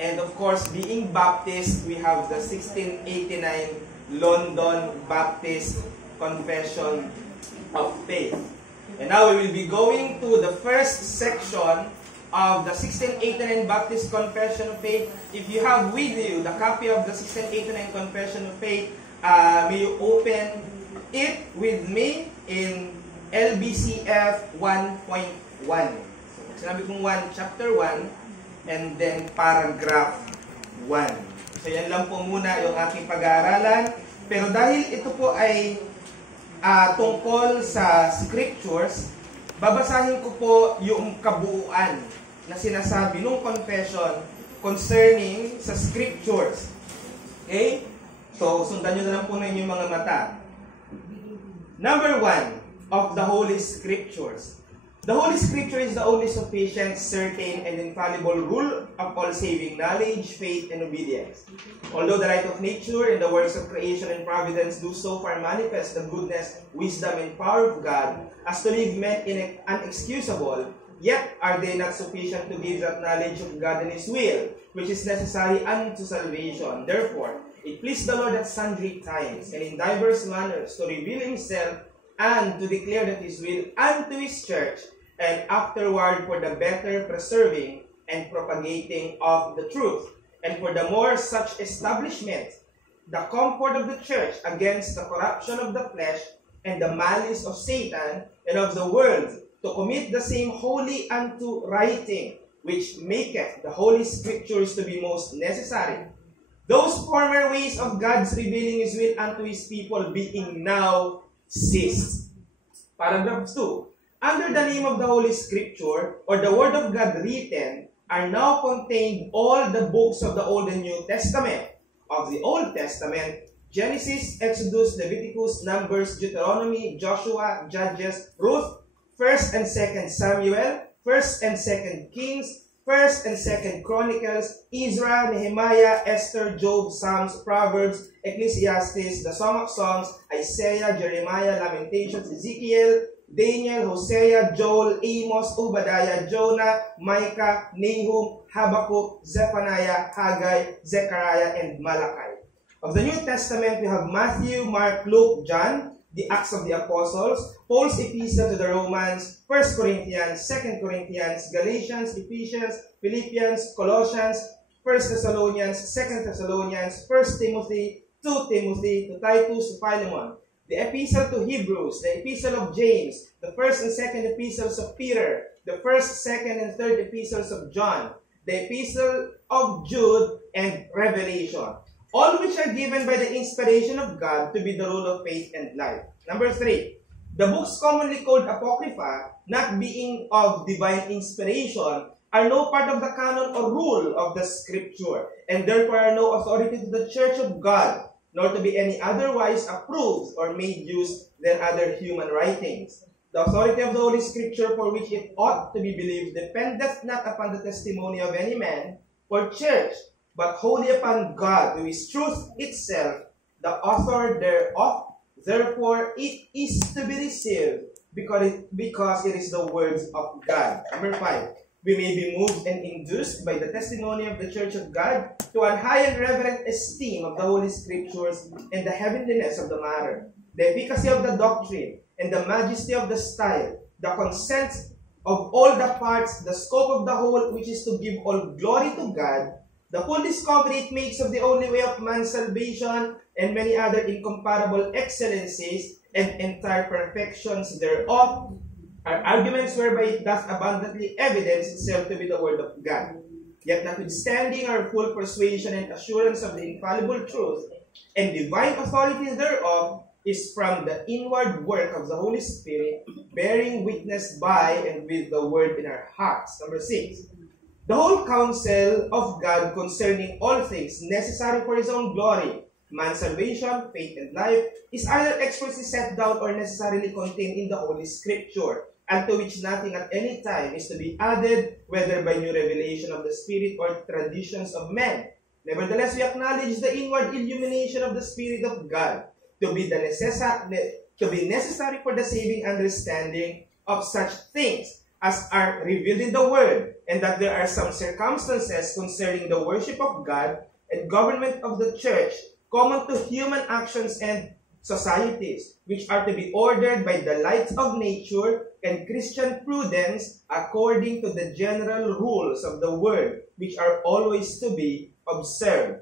And of course, being Baptist, we have the 1689 London Baptist Confession of Faith. And now we will be going to the first section of the 1689 Baptist Confession of Faith. If you have with you the copy of the 1689 Confession of Faith, may you open it with me in LBCF 1.1. So, sinabi kong 1, chapter 1, and then paragraph 1. So, yan lang po muna yung aking pag-aaralan. Pero dahil ito po ay tungkol sa scriptures, babasahin ko po yung kabuuan na sinasabi nung confession concerning sa scriptures. Okay? So, sundan nyo na lang po na inyong mga mata. Number 1 of the Holy Scriptures. The Holy Scripture is the only sufficient, certain, and infallible rule of all saving knowledge, faith, and obedience. Although the right of nature and the works of creation and providence do so far manifest the goodness, wisdom, and power of God, as to leave men unexcusable, yet are they not sufficient to give that knowledge of God and His will, which is necessary unto salvation. Therefore, it pleased the Lord at sundry times, and in diverse manners, to reveal Himself and to declare that His will unto His church, and afterward for the better preserving and propagating of the truth, and for the more such establishment, the comfort of the church against the corruption of the flesh and the malice of Satan and of the world, to commit the same wholly unto writing, which maketh the Holy Scriptures to be most necessary. Those former ways of God's revealing His will unto His people being now ceased. Paragraph 2. Under the name of the Holy Scripture, or the Word of God written, are now contained all the books of the Old and New Testament. Of the Old Testament, Genesis, Exodus, Leviticus, Numbers, Deuteronomy, Joshua, Judges, Ruth, 1st and 2nd Samuel, 1st and 2nd Kings, 1st and 2nd Chronicles, Ezra, Nehemiah, Esther, Job, Psalms, Proverbs, Ecclesiastes, the Song of Songs, Isaiah, Jeremiah, Lamentations, Ezekiel, Daniel, Hosea, Joel, Amos, Obadiah, Jonah, Micah, Nahum, Habakkuk, Zephaniah, Haggai, Zechariah, and Malachi. Of the New Testament, we have Matthew, Mark, Luke, John, the Acts of the Apostles, Paul's Epistle to the Romans, 1 Corinthians, 2 Corinthians, Galatians, Ephesians, Philippians, Colossians, 1 Thessalonians, 2 Thessalonians, 1 Timothy, 2 Timothy, to Titus, to Philemon, the Epistle to Hebrews, the Epistle of James, the 1st and 2nd Epistles of Peter, the 1st, 2nd, and 3rd Epistles of John, the Epistle of Jude, and Revelation. All which are given by the inspiration of God to be the rule of faith and life. Number 3, the books commonly called Apocrypha, not being of divine inspiration, are no part of the canon or rule of the Scripture, and therefore are no authority to the Church of God, nor to be any otherwise approved or made use than other human writings. The authority of the Holy Scripture, for which it ought to be believed, dependeth not upon the testimony of any man or church, but wholly upon God, who is truth itself, the author thereof. Therefore, it is to be received, because it is the words of God. Number 5, we may be moved and induced by the testimony of the Church of God to an high and reverent esteem of the Holy Scriptures and the heavenliness of the matter, the efficacy of the doctrine, and the majesty of the style, the consent of all the parts, the scope of the whole, which is to give all glory to God, the full discovery it makes of the only way of man's salvation, and many other incomparable excellencies and entire perfections thereof, are arguments whereby it doth abundantly evidence itself to be the Word of God. Yet notwithstanding our full persuasion and assurance of the infallible truth and divine authority thereof is from the inward work of the Holy Spirit, bearing witness by and with the Word in our hearts. Number 6, the whole counsel of God concerning all things necessary for His own glory, man's salvation, faith, and life, is either expressly set down or necessarily contained in the Holy Scripture, and to which nothing at any time is to be added, whether by new revelation of the Spirit or traditions of men. Nevertheless, we acknowledge the inward illumination of the Spirit of God to be necessary for the saving understanding of such things, as are revealed in the Word, and that there are some circumstances concerning the worship of God and government of the church common to human actions and societies, which are to be ordered by the lights of nature and Christian prudence according to the general rules of the Word, which are always to be observed.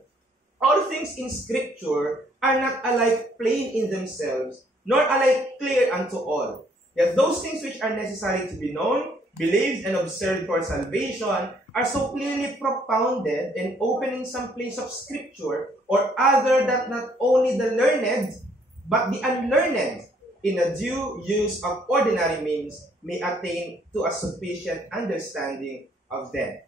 All things in Scripture are not alike plain in themselves, nor alike clear unto all. Yet those things which are necessary to be known, believed, and observed for salvation are so clearly propounded and open in some place of Scripture or other that not only the learned, but the unlearned, in a due use of ordinary means, may attain to a sufficient understanding of them.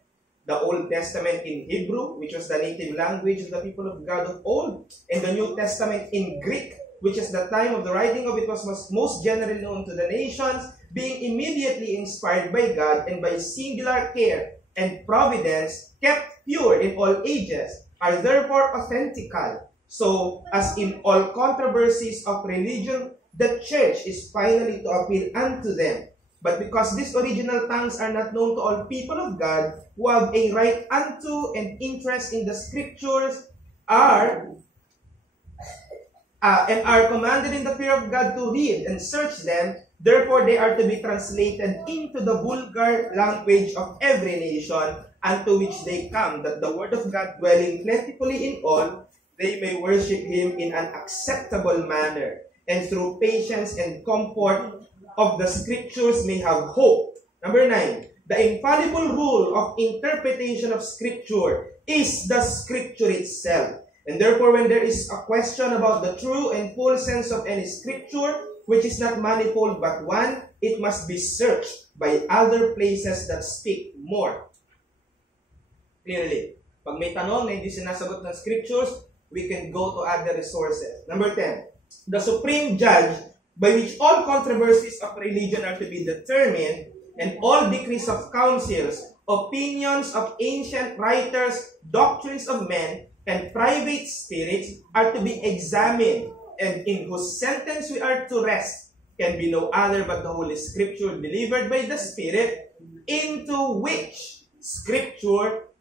The Old Testament in Hebrew, which was the native language of the people of God of old, and the New Testament in Greek, which is the time of the writing of it was most generally known to the nations, being immediately inspired by God and by singular care and providence, kept pure in all ages, are therefore authentical. So, as in all controversies of religion, the church is finally to appeal unto them. But because these original tongues are not known to all people of God, who have a right unto and interest in the Scriptures, and are commanded in the fear of God to read and search them, therefore they are to be translated into the vulgar language of every nation unto which they come, that the word of God dwelling plentifully in all, they may worship Him in an acceptable manner, and through patience and comfort of the Scriptures may have hope. Number 9, the infallible rule of interpretation of Scripture is the Scripture itself. And therefore, when there is a question about the true and full sense of any Scripture, which is not manifold but one, it must be searched by other places that speak more clearly. Pag may tanong na hindi sinasagot ng Scriptures, we can go to other resources. Number 10, the supreme judge by which all controversies of religion are to be determined, and all decrees of councils, opinions of ancient writers, doctrines of men, and private spirits are to be examined, and in whose sentence we are to rest, can be no other but the Holy Scripture delivered by the Spirit, into which Scripture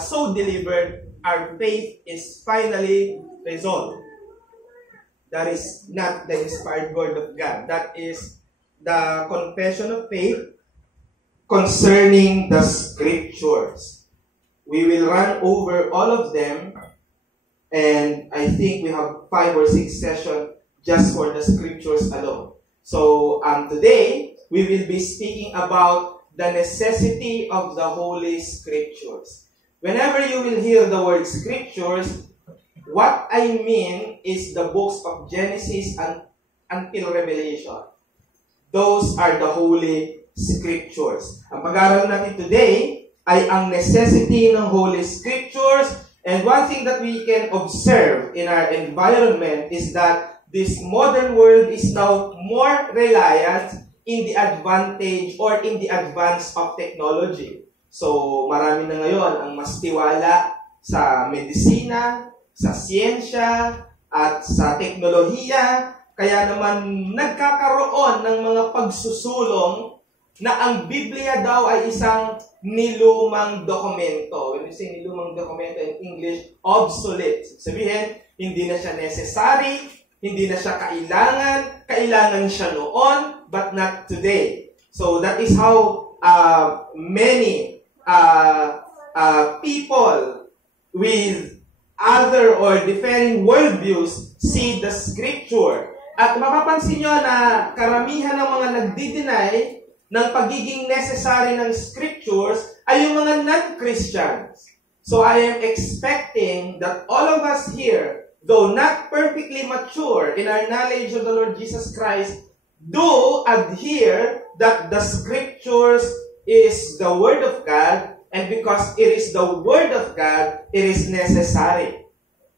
so delivered, our faith is finally resolved. That is not the inspired word of God. That is the confession of faith concerning the Scriptures. We will run over all of them, and I think we have 5 or 6 sessions just for the Scriptures alone. So today, we will be speaking about the necessity of the Holy Scriptures. Whenever you will hear the word Scriptures, what I mean is the books of Genesis until Revelation. Those are the Holy Scriptures. Ang pag-aaral natin today ay ang necessity ng Holy Scriptures. And one thing that we can observe in our environment is that this modern world is now more reliant in the advantage or in the advance of technology. So, marami na ngayon ang mas tiwala sa medisina, sa siyensya, at sa teknolohiya. Kaya naman nagkakaroon ng mga pagsusulong na ang Biblia daw ay isang nilumang dokumento. When we say nilumang dokumento in English, obsolete. Sabihin, hindi na siya necessary, hindi na siya kailangan siya noon, but not today. So that is how many people with other or differing worldviews see the Scripture. At mapapansin nyo na karamihan ng mga nagdi-deny ng pagiging necessary ng Scriptures ay yung mga non-Christians. So I am expecting that all of us here, though not perfectly mature in our knowledge of the Lord Jesus Christ, do adhere that the Scriptures is the Word of God, and because it is the Word of God, it is necessary.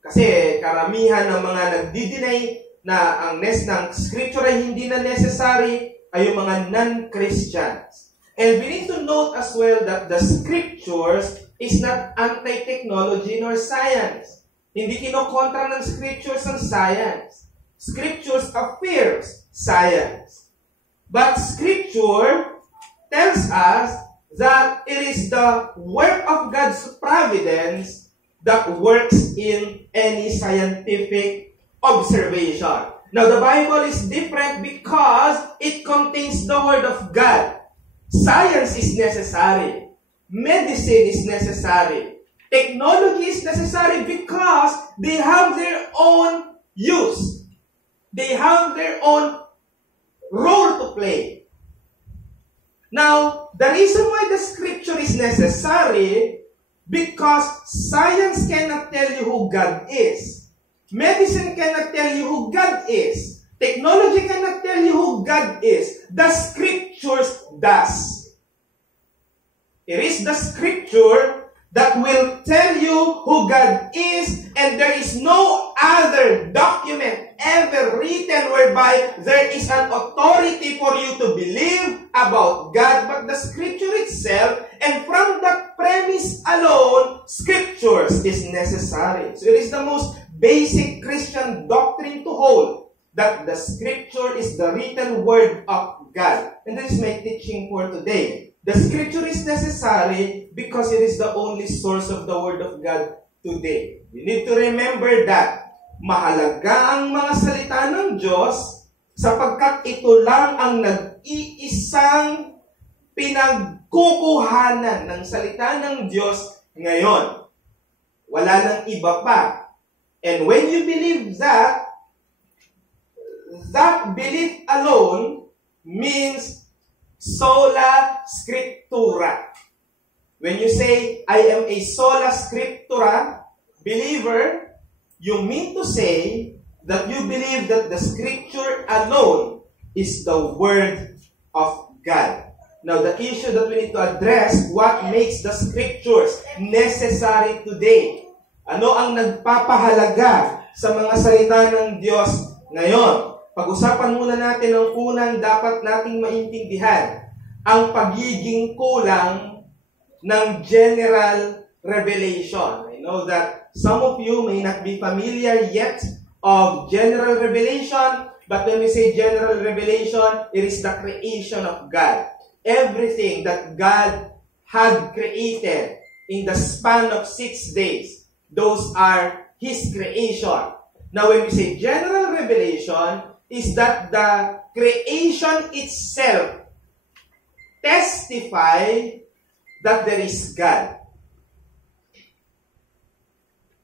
Kasi karamihan ng mga nagdi-deny na ang ng Scripture ay hindi na necessary ay yung mga non-Christians. And we need to note as well that the Scriptures is not anti-technology nor science. Hindi kinokontra ng Scriptures ang science. Scriptures affirms science. But Scripture tells us that it is the work of God's providence that works in any scientific observation. Now, the Bible is different because it contains the Word of God. Science is necessary. Medicine is necessary. Technology is necessary because they have their own use. They have their own role to play. Now, the reason why the Scripture is necessary, because science cannot tell you who God is. Medicine cannot tell you who God is. Technology cannot tell you who God is. The Scriptures does. It is the Scripture that will tell you who God is, and there is no other document ever written whereby there is an authority for you to believe about God but the Scripture itself, and from that premise alone, Scriptures is necessary. So it is the most basic Christian doctrine to hold, that the Scripture is the written Word of God. And this is my teaching for today. The Scripture is necessary because it is the only source of the Word of God today. You need to remember that mahalaga ang mga salita ng Diyos sapagkat ito lang ang nag-iisang pinagkukuhanan ng salita ng Diyos ngayon. Wala nang iba pa. And when you believe that, that belief alone means sola scriptura. When you say, I am a sola scriptura believer, you mean to say that you believe that the Scripture alone is the Word of God. Now, the issue that we need to address, what makes the Scriptures necessary today? Ano ang nagpapahalaga sa mga salita ng Diyos ngayon? Pag-usapan muna natin ang unang dapat nating maintindihan, ang pagiging kulang ng general revelation. I know that some of you may not be familiar yet of general revelation, but when we say general revelation, it is the creation of God. Everything that God had created in the span of 6 days, those are His creation. Now, when we say general revelation, is that the creation itself testify that there is God.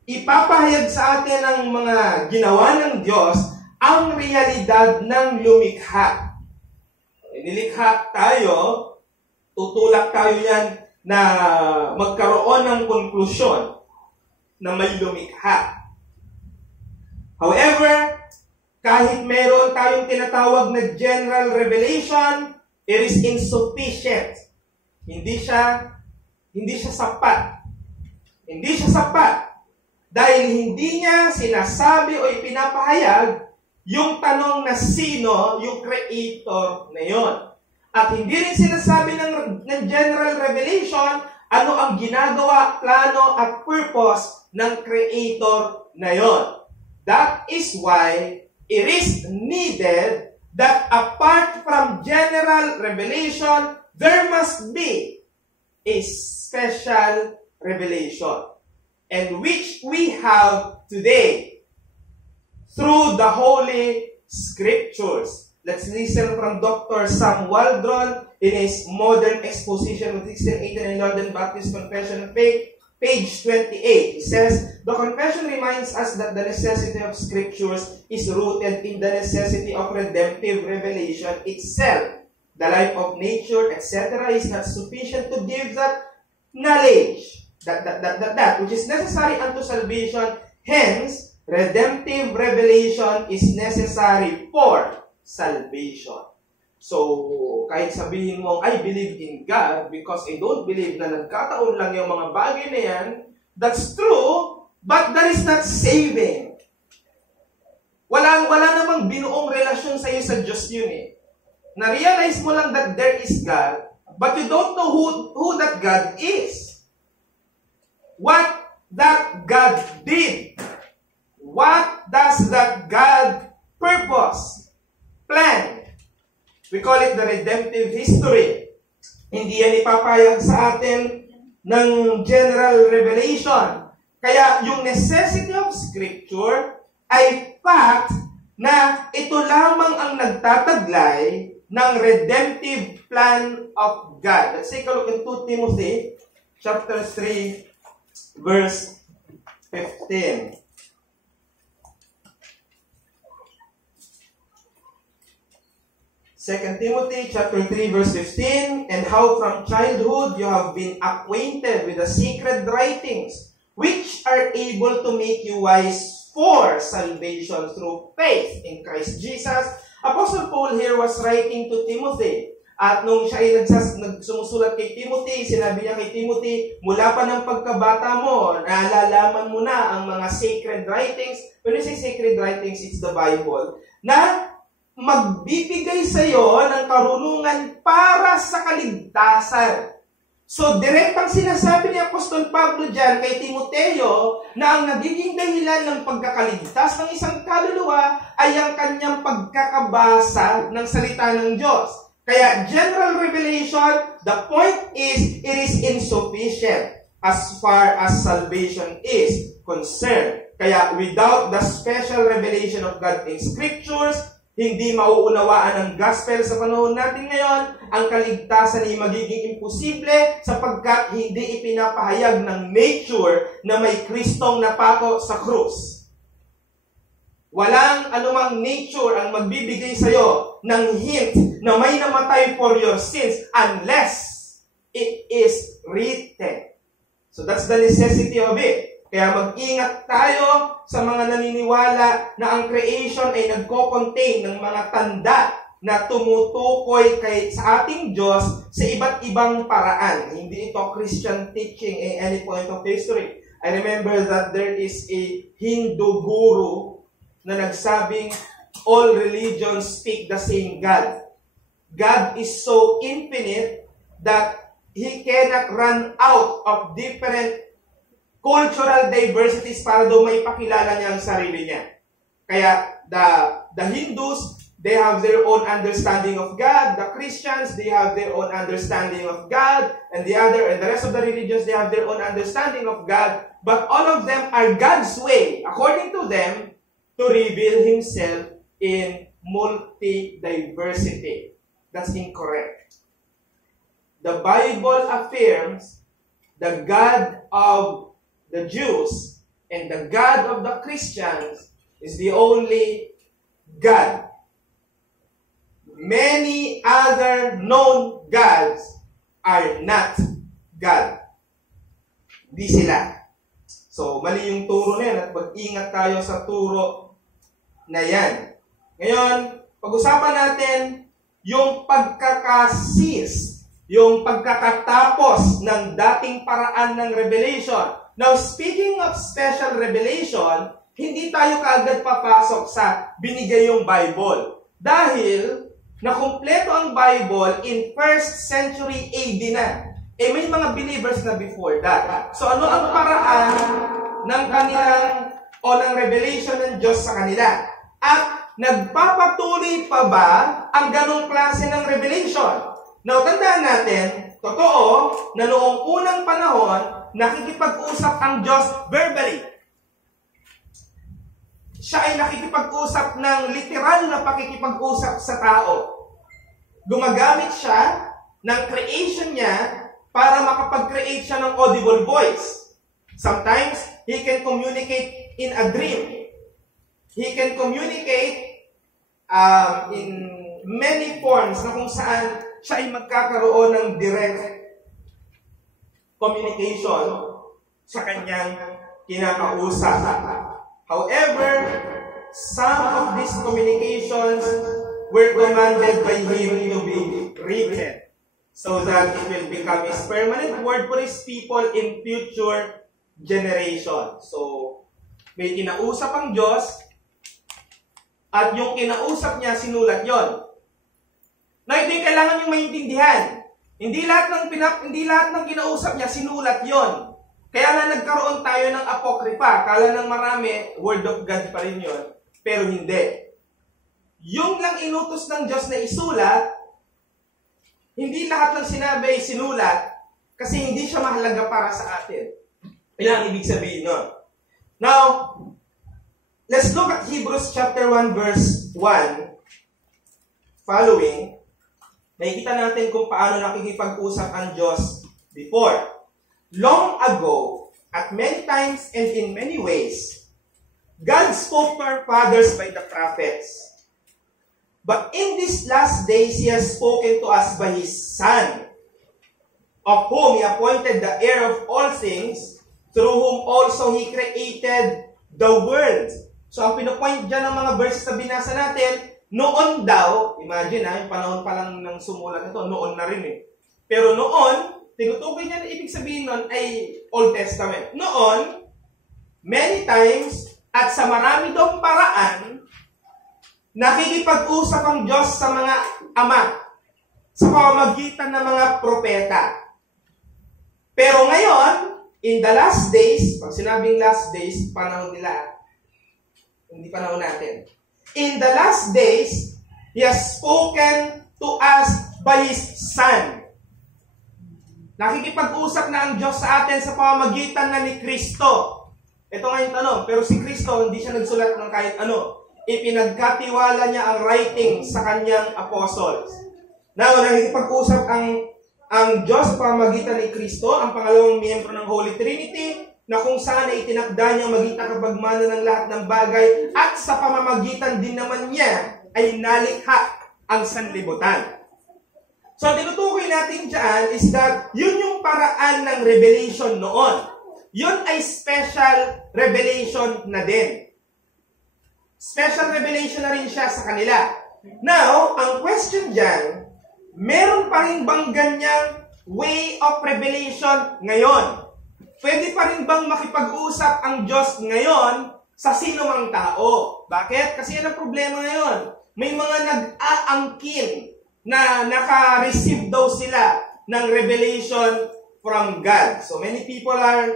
Ipapahayag sa atin ng mga ginawa ng Diyos ang realidad ng lumikha. Nilikha tayo, tutulak tayo yan na magkaroon ng konklusyon na may lumikha. However, kahit meron tayong tinatawag na general revelation, it is insufficient. Hindi siya sapat. Hindi siya sapat. Dahil hindi niya sinasabi o ipinapahayag yung tanong na sino yung creator na yon. At hindi rin sinasabi ng general revelation ano ang ginagawa, plano at purpose ng creator na yon. That is why it is needed that apart from general revelation, there must be a special revelation, and which we have today through the Holy Scriptures. Let's listen from Dr. Sam Waldron in his Modern Exposition of 1689 London Baptist Confession of Faith, page 28. He says, the confession reminds us that the necessity of Scriptures is rooted in the necessity of redemptive revelation itself. The life of nature, etc. is not sufficient to give that knowledge, that which is necessary unto salvation. Hence, redemptive revelation is necessary for salvation. So, kahit sabihin mo, I believe in God because I don't believe na nagkataon lang yung mga bagay na yan, that's true, but that is not saving. Wala namang binuong relasyon sa iyo sa Diyos yun eh. Na-realize mo lang that there is God, but you don't know who that God is. What that God did. What does that God purpose, plan? We call it the redemptive history. Hindi yan ipapayag sa atin ng general revelation. Kaya yung necessity of Scripture ay fact na ito lamang ang nagtataglay ng redemptive plan of God. Let's take a look in 2 Timothy chapter 3, verse 15. 2 Timothy chapter 3 verse 15, and how from childhood you have been acquainted with the sacred writings, which are able to make you wise for salvation through faith in Christ Jesus. Apostle Paul here was writing to Timothy. At nung siya ay nagsumusulat kay Timothy, sinabi niya kay Timothy, mula pa ng pagkabata mo, nalalaman mo na ang mga sacred writings. When you say sacred writings, it's the Bible, na magbibigay sa iyo ng karunungan para sa kaligtasan. So, direktang sinasabi ni Apostol Pablo dyan kay Timoteo na ang nagiging dahilan ng pagkakaligtas ng isang kaluluwa ay ang kanyang pagkakabasa ng salita ng Diyos. Kaya, general revelation, the point is, it is insufficient as far as salvation is concerned. Kaya, without the special revelation of God in Scriptures, hindi mauunawaan ang gospel sa panahon natin ngayon, ang kaligtasan ay magiging imposible sapagkat hindi ipinapahayag ng nature na may Kristong napako sa krus. Walang anumang nature ang magbibigay sa iyo ng hint na may namatay for your sins unless it is written. So that's the necessity of it. Kaya mag-ingat tayo sa mga naniniwala na ang creation ay nagko-contain ng mga tanda na tumutukoy sa ating Diyos sa iba't ibang paraan. Hindi ito Christian teaching in any point of history. I remember that there is a Hindu guru na nagsabing, all religions speak the same God. God is so infinite that He cannot run out of different cultural diversities para daw may pakilala niya ang sarili niya. Kaya the Hindus, they have their own understanding of God. The Christians, they have their own understanding of God. And the rest of the religions, they have their own understanding of God. But all of them are God's way, according to them, to reveal Himself in multi-diversity. That's incorrect. The Bible affirms the God of the Jews and the God of the Christians is the only God. Many other known gods are not God. Di sila. So, mali yung turo na yan at mag-ingat tayo sa turo na yan. Ngayon, pag-usapan natin yung pagkakasis, yung pagkakatapos ng dating paraan ng revelation. Now, speaking of special revelation, hindi tayo kaagad papasok sa binigay yung Bible. Dahil, nakumpleto ang Bible in 1st century AD na. Eh, may mga believers na before that. So, ano ang paraan ng kanilang o ng revelation ng Diyos sa kanila? At nagpapatuloy pa ba ang ganong klase ng revelation? Now, tandaan natin, totoo na noong unang panahon, nakikipag-usap ang Diyos verbally. Siya ay nakikipag-usap ng literal na pakikipag-usap sa tao. Gumagamit siya ng creation niya para makapag-create siya ng audible voice. Sometimes, He can communicate in a dream. He can communicate in many forms na kung saan siya ay magkakaroon ng direct communication sa kanyang kinakausap. However, some of these communications were commanded by Him to be written so that it will become His permanent word for His people in future generations. So, may kinausap ang Diyos at yung kinausap niya, sinulat yon. Na ito yung kailangan niyong maintindihan. Hindi lahat ng kinausap niya, sinulat yon. Kaya na nagkaroon tayo ng apokripa. Kala ng marami, word of God pa rin yon. Pero hindi. Yung lang inutos ng Diyos na isulat, Hindi lahat ng sinabi ay sinulat kasi hindi siya mahalaga para sa atin. Ilang ibig sabihin nun? Now, let's look at Hebrews chapter 1 verse 1 following. Nakikita natin kung paano nakikipag-usap ang Diyos before. Long ago, at many times and in many ways, God spoke to our fathers by the prophets. But in these last days, He has spoken to us by His Son, of whom He appointed the heir of all things, through whom also He created the world. So, ang pinopoint dyan ng mga verses na binasa natin, noon daw, imagine yung panahon pa lang ng sumulat nito, noon na rin eh. Pero noon, tinutukoy niya na ibig sabihin nun ay Old Testament. Noon, many times, at sa marami daw paraan, nakikipag-usap ang Diyos sa mga ama sa pamamagitan ng mga propeta. Pero ngayon, in the last days, pag sinabing last days, panahon nila, hindi panahon natin. In the last days, He has spoken to us by His Son. Nakikipag-usap na ang Diyos sa atin sa pamamagitan na ni Kristo. Ito nga yung tanong, pero si Kristo, hindi siya nagsulat ng kahit ano. Ipinagkatiwala niya ang writing sa kanyang apostles. Now, nakikipag-usap ang Diyos sa pamamagitan ni Kristo, ang pangalawang miyembro ng Holy Trinity, na kung saan ay itinakda niyang maging tagapagmana ng lahat ng bagay, at sa pamamagitan din naman niya ay nalikha ang sanlibutan. So, tinutukoy natin dyan is that yun yung paraan ng revelation noon. Yun ay special revelation na din. Special revelation na rin siya sa kanila. Now, ang question dyan, meron pa rin bang ganyang way of revelation ngayon? Pwede pa rin bang makipag-usap ang Diyos ngayon sa sino mang tao? Bakit? Kasi yan ang problema ngayon. May mga nag-aangkin na naka-receive daw sila ng revelation from God. So many people are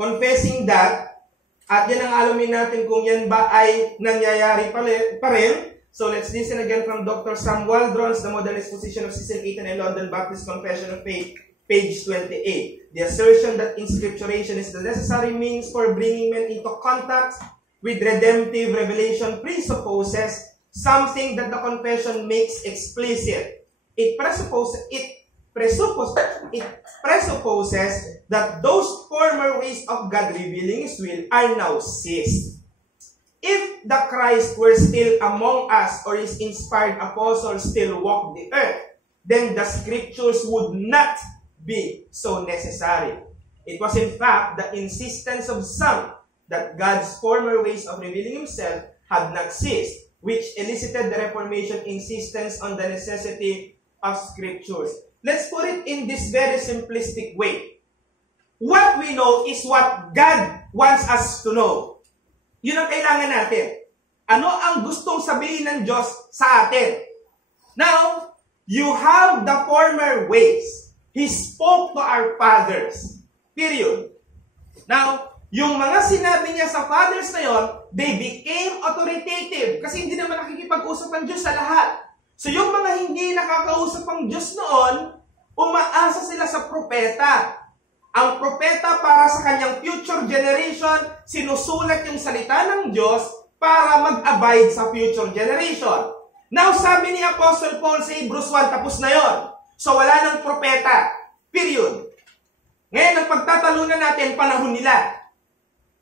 confessing that. At yan ang alamin natin kung yan ba ay nangyayari pa rin. So let's listen again from Dr. Sam Waldron's The Modern Exposition of Season 8 and London Baptist Confession of Faith, page 28. The assertion that inscripturation is the necessary means for bringing men into contact with redemptive revelation presupposes something that the confession makes explicit. It presupposes that those former ways of God revealing His will are now ceased. If the Christ were still among us or His inspired apostles still walk the earth, then the scriptures would not be so necessary. It was in fact the insistence of some that God's former ways of revealing Himself had not ceased, which elicited the Reformation insistence on the necessity of scriptures. Let's put it in this very simplistic way. What we know is what God wants us to know. Yun ang kailangan natin. Ano ang gustong sabihin ng Diyos sa atin? Now, you have the former ways. He spoke to our fathers. Period. Now, yung mga sinabi niya sa fathers na yon, they became authoritative. Kasi hindi naman nakikipag-usap ang Diyos sa lahat. So yung mga hindi nakakausap ang Diyos noon, umaasa sila sa propeta. Ang propeta para sa kanyang future generation, sinusulat yung salita ng Diyos para mag-abide sa future generation. Now, sabi ni Apostle Paul sa Hebrews 1, tapos na yon. So wala nang propeta. Period. Ngayon, ang pagtatalunan natin, panahon nila.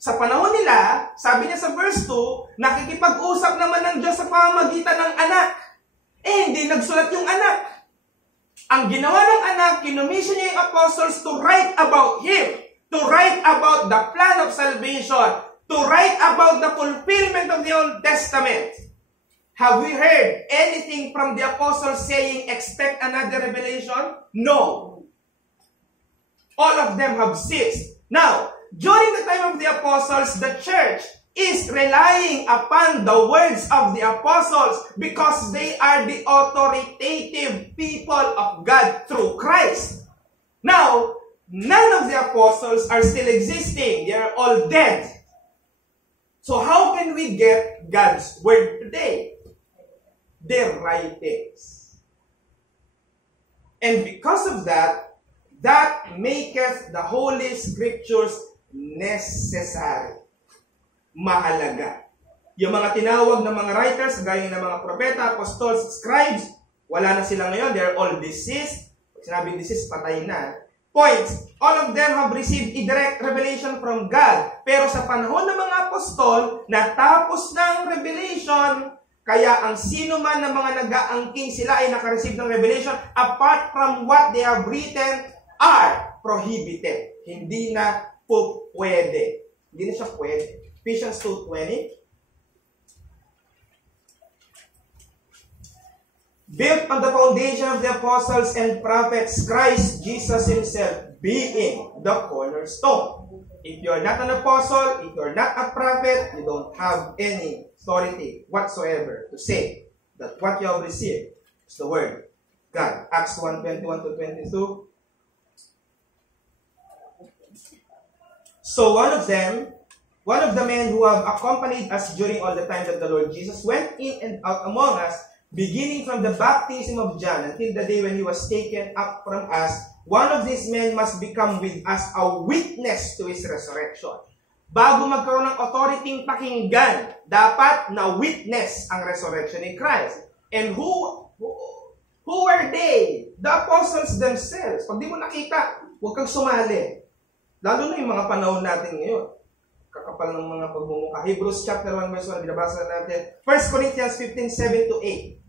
Sa panahon nila, sabi niya sa verse 2, nakikipag-usap naman ng Diyos sa pamamagitan ng anak. Hindi nagsulat yung anak. Ang ginawa ng anak, kinomission niya yung apostles to write about Him, to write about the plan of salvation, to write about the fulfillment of the Old Testament. Have we heard anything from the apostles saying, expect another revelation? No. All of them have ceased. Now, during the time of the apostles, the church is relying upon the words of the apostles because they are the authoritative people of God through Christ. Now, none of the apostles are still existing. They are all dead. So how can we get God's word today? Their writings. And because of that, that maketh the Holy Scriptures necessary. Mahalaga. Yung mga tinawag na mga writers, gaya ng mga propeta, apostles, scribes, wala na sila ngayon. They're all deceased. Pag sinabing deceased, patay na. Points, all of them have received a direct revelation from God. Pero sa panahon ng mga apostol, natapos ng revelation, kaya ang sino man ng mga nag-aangking, sila ay nakareceive ng revelation apart from what they have written are prohibited. Hindi na po pwede. Hindi na siya pwede. Ephesians 2:20. Built on the foundation of the apostles and prophets, Christ Jesus himself being the cornerstone. If you're not an apostle, if you're not a prophet, you don't have any authority whatsoever to say that what you have received is the word God. Acts 1:21-22. So one of the men who have accompanied us during all the time that the Lord Jesus went in and out among us, beginning from the baptism of John until the day when he was taken up from us, one of these men must become with us a witness to his resurrection. Bago magkaroon ng authority pakinggan, dapat na witness ang resurrection ni Christ. And who were they? The apostles themselves. Pag di mo nakita, huwag kang sumali. Lalo na yung mga panahon natin ngayon. Kakapal ng mga pagmumukha. Hebrews chapter 1 verse 1, binabasa natin. 1 Corinthians 15:7-8.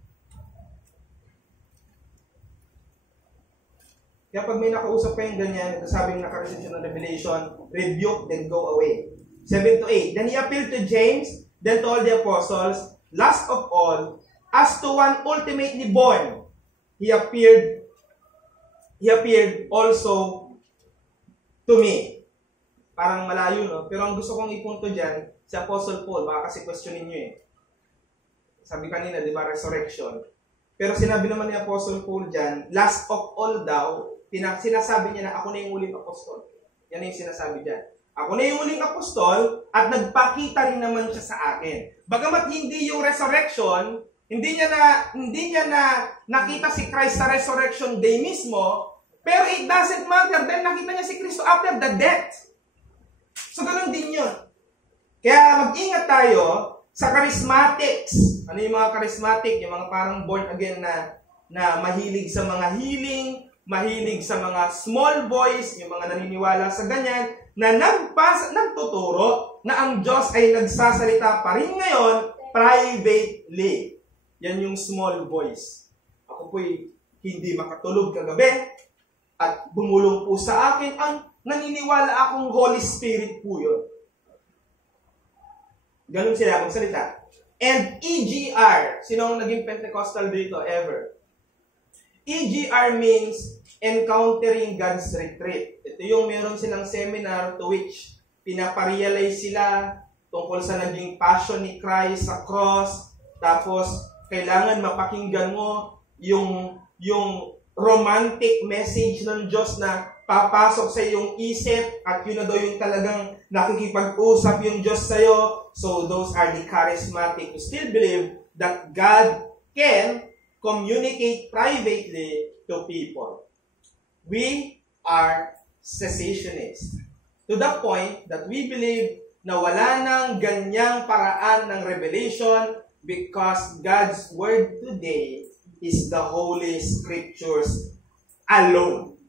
Kaya pag may nakausap kayong ganyan, sabing nakareceive siya ng revelation, rebuke, then go away. 7-8. Then he appealed to James, then to all the apostles, last of all, as to one ultimately born, he appeared also to me. Parang malayo, no? Pero ang gusto kong ipunto dyan, si Apostle Paul, baka kasi questionin nyo eh. Sabi kanina, di ba, resurrection. Pero sinabi naman ni Apostle Paul dyan, last of all daw, sinasabi niya na ako na yung huling apostol. Yan yung sinasabi dyan. Ako na yung huling apostol at nagpakita rin naman siya sa akin. Bagamat hindi yung resurrection, hindi niya na nakita si Christ sa resurrection day mismo, pero it doesn't matter dahil nakita niya si Kristo after the death. So ganun din yun. Kaya mag-ingat tayo sa charismatics. Ano yung mga charismatic? Yung mga parang born again na mahilig sa mga healing, mahilig sa mga small boys, yung mga naniniwala sa ganyan, na nagtuturo na ang Diyos ay nagsasalita pa rin ngayon privately. Yan yung small boys. Ako po'y hindi makatulog kagabi at bumulong po sa akin ang naniniwala akong Holy Spirit po yun. Ganun sila magsalita. And EGR, sino ang naging Pentecostal dito ever? EGR means Encountering God's Retreat. Ito yung meron silang seminar to which pinaparealize sila tungkol sa naging passion ni Christ sa cross. Tapos, kailangan mapakinggan mo yung romantic message ng Diyos na papasok sa iyong isip at yun na daw yung talagang nakikipag-usap yung Diyos sa'yo. So, those are the charismatic who still believe that God can communicate privately to people. We are cessationists. To the point that we believe na wala nang ganyang paraan ng revelation because God's Word today is the Holy Scriptures alone.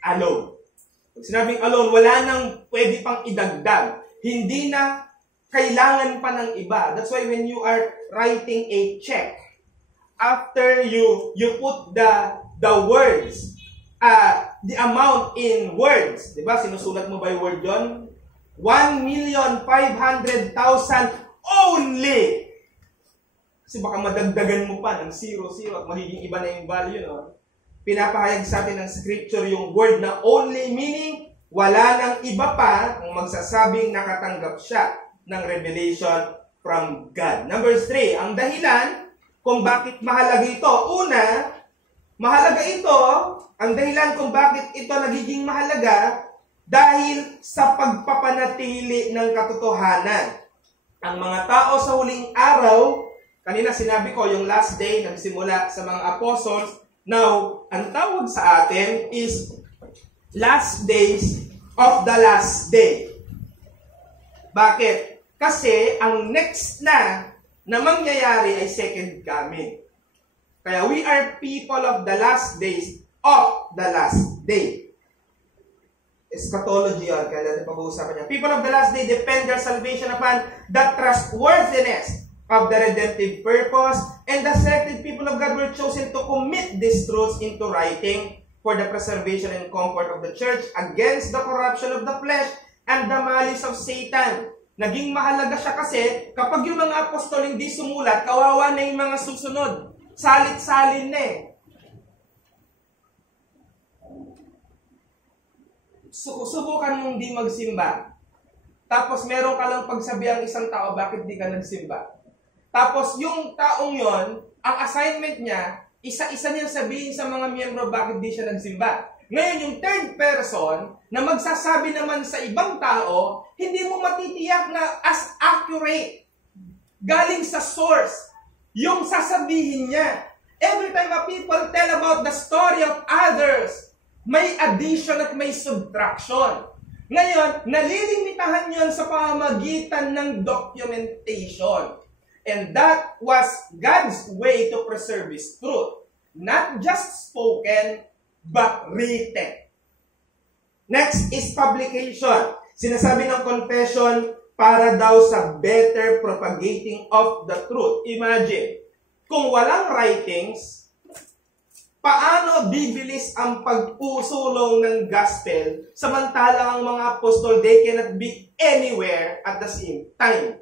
Alone. Pag sinabing alone, wala nang pwede pang idagdag. Hindi na kailangan pa ng iba. That's why when you are writing a check, after you put the words, the amount in words, di ba? Sinusulat mo by word yun? 1,500,000 only! Kasi baka madagdagan mo pa ng 0 at magiging iba na yung value, no? Pinapahayag sa atin ng scripture yung word na only, meaning wala nang iba pa kung magsasabing nakatanggap siya ng revelation from God. Number 3, ang dahilan kung bakit mahalaga ito. Una, mahalaga ito, ang dahilan kung bakit ito nagiging mahalaga dahil sa pagpapanatili ng katotohanan. Ang mga tao sa huling araw, kanina sinabi ko yung last day, nagsimula sa mga apostles, Now, ang tawag sa atin is last days of the last day. Bakit? Kasi ang next na mangyayari ay second coming. Kaya we are people of the last days of the last day. Eschatology yun, kaya natin pag-uusapan niya. People of the last day depend their salvation upon the trustworthiness of the redemptive purpose, and the selected people of God were chosen to commit these truths into writing for the preservation and comfort of the church against the corruption of the flesh and the malice of Satan. Naging mahalaga siya kasi kapag yung mga apostol hindi sumulat, kawawa na yung mga susunod. Salit-salin na eh. Subukan mong di magsimba. Tapos meron ka lang pagsabi ang isang tao, bakit di ka nagsimba? Tapos yung taong yon, ang assignment niya, isa-isa niyang sabihin sa mga miyembro bakit di siya nagsimba. Ngayon, yung third person na magsasabi naman sa ibang tao, hindi mo matitiyak na as accurate. Galing sa source. Yung sasabihin niya. Every time a people tell about the story of others, may addition at may subtraction. Ngayon, nalilimitahan yon sa pamamagitan ng documentation. And that was God's way to preserve His truth. Not just spoken, but written. Next is publication. Sinasabi ng confession para daw sa better propagating of the truth. Imagine, kung walang writings, paano bibilis ang pagpusulong ng gospel samantalang ang mga apostol, they cannot be anywhere at the same time?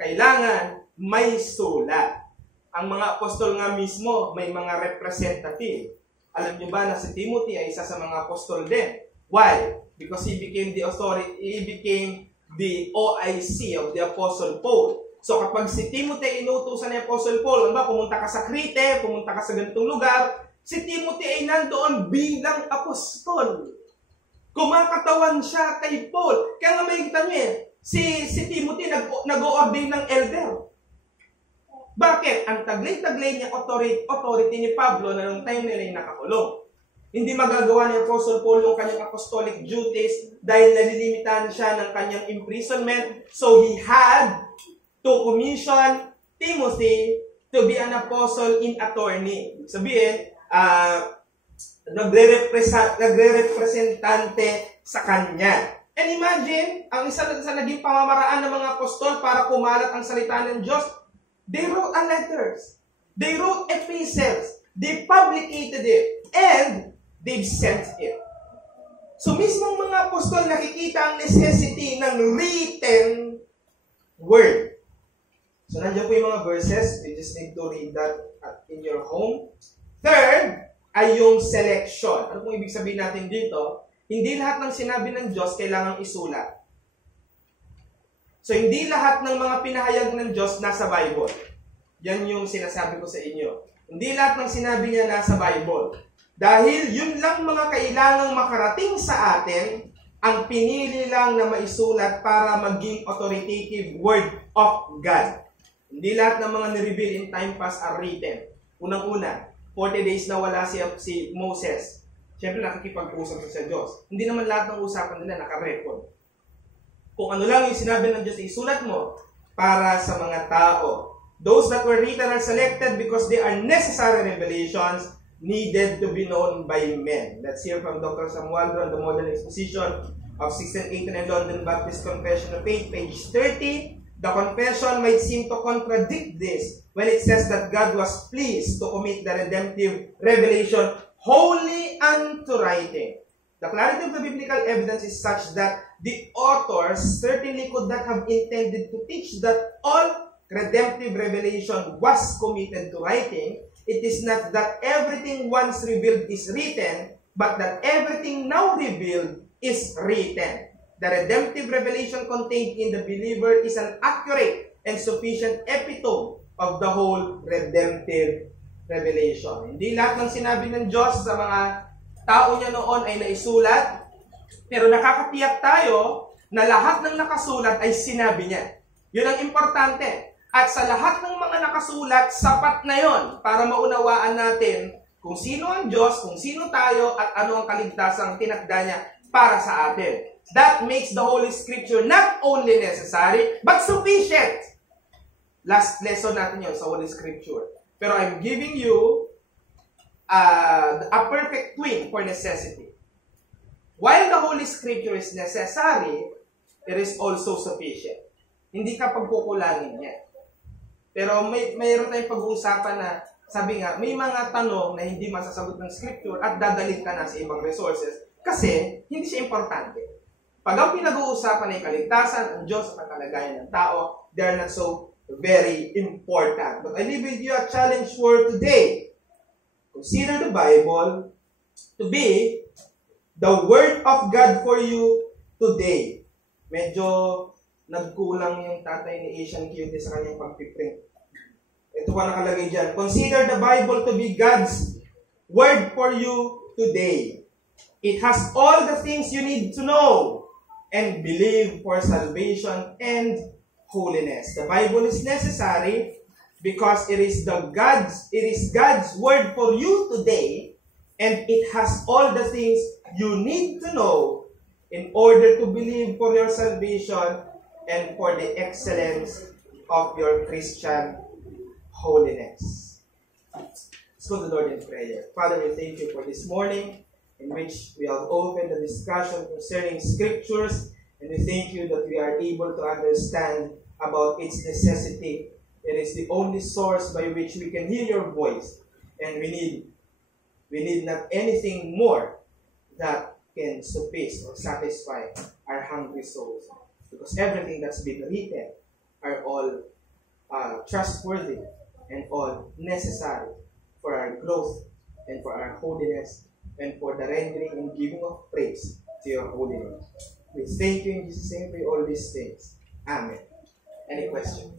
Kailangan may sulat. Ang mga apostol nga mismo, may mga representative. Alam niyo ba na si Timothy ay isa sa mga apostol din? Why? Because he became the authority, he became the OIC of the Apostle Paul. So kapag si Timothy inutusan ni Apostle Paul, ano ba, pumunta ka sa Crete, pumunta ka sa ganitong lugar, si Timothy ay nandoon bilang apostol. Kumakatawan siya kay Paul. Kaya nga makikita niyo si Timothy nag-o-ordain ng elder. Bakit? Ang taglay-taglay niya authority ni Pablo na nung time nila ay nakakulong. Hindi magagawa ni Apostle Paul yung kanyang apostolic duties dahil nalilimitahan siya ng kanyang imprisonment. So he had to commission Timothy to be an apostle in attorney. Sabihin, nagre-representante sa kanya. And imagine, ang isa sa naging pamamaraan ng mga apostol para kumalat ang salita ng Diyos, they wrote letters. They wrote epistles. They publicated it. And they've sent it. So mismong mga apostol nakikita ang necessity ng written word. So nandiyan po yung mga verses. You just need to read that in your home. Third, ay yung selection. Ano pong ibig sabihin natin dito? Hindi lahat ng sinabi ng Diyos kailangang isulat. So hindi lahat ng mga pinahayag ng Diyos nasa Bible. Yan yung sinasabi ko sa inyo. Hindi lahat ng sinabi niya nasa Bible. Dahil yun lang mga kailangang makarating sa atin, ang pinili lang na maisulat para maging authoritative word of God. Hindi lahat ng mga nireveal in time past are written. Unang-una, 40 days na wala si Moses. Siyempre nakikipag-usap sa Diyos. Hindi naman lahat ng usapan nila naka-record. Kung ano lang yung sinabi ng Diyos, isulat mo para sa mga tao. Those that were written are selected because they are necessary revelations needed to be known by men. Let's hear from Dr. Samuel on the Modern Exposition of 1689 London Baptist Confession of Faith, page 30. The confession might seem to contradict this when it says that God was pleased to commit the redemptive revelation wholly unto writing. The clarity of the biblical evidence is such that the authors certainly could not have intended to teach that all redemptive revelation was committed to writing. It is not that everything once revealed is written, but that everything now revealed is written. The redemptive revelation contained in the believer is an accurate and sufficient epitome of the whole redemptive revelation. Hindi lahat ng sinabi ng Diyos sa mga tao niya noon ay naisulat, pero nakakatiyak tayo na lahat ng nakasulat ay sinabi niya. Yun ang importante. At sa lahat ng mga nakasulat, sapat na yon para maunawaan natin kung sino ang Diyos, kung sino tayo, at ano ang kaligtasang tinakda niya para sa atin. That makes the Holy Scripture not only necessary, but sufficient. Last lesson natin yun sa Holy Scripture. Pero I'm giving you a perfect twin for necessity. While the Holy Scripture is necessary, it is also sufficient. Hindi ka pagkukulangin niya. Pero mayroon tayong pag-uusapan na, sabi nga, may mga tanong na hindi masasagot ng Scripture at dadalhin ka na sa ibang resources kasi hindi siya importante. Pag ang pinag-uusapan ay kaligtasan, ang Diyos at ang kalagayan ng tao, they are not so very important. But I leave with you a challenge for today. Consider the Bible to be the Word of God for you today. Medyo nagkulang yung tatay ni Asian Cutie sa kanyang pagpiprint. Ito pa nakalagay dyan. Consider the Bible to be God's Word for you today. It has all the things you need to know and believe for salvation and holiness. The Bible is necessary because it is God's Word for you today, and it has all the things you need to know in order to believe for your salvation and for the excellence of your Christian holiness. Let's go to the Lord in prayer. Father, we thank you for this morning in which we have opened the discussion concerning Scriptures, and we thank you that we are able to understand about its necessity. It is the only source by which we can hear your voice, and we need not anything more that can suffice or satisfy our hungry souls. Because everything that's been written are all trustworthy and all necessary for our growth and for our holiness and for the rendering and giving of praise to your holy name. We thank you in Jesus' name for all these things. Amen. Any question?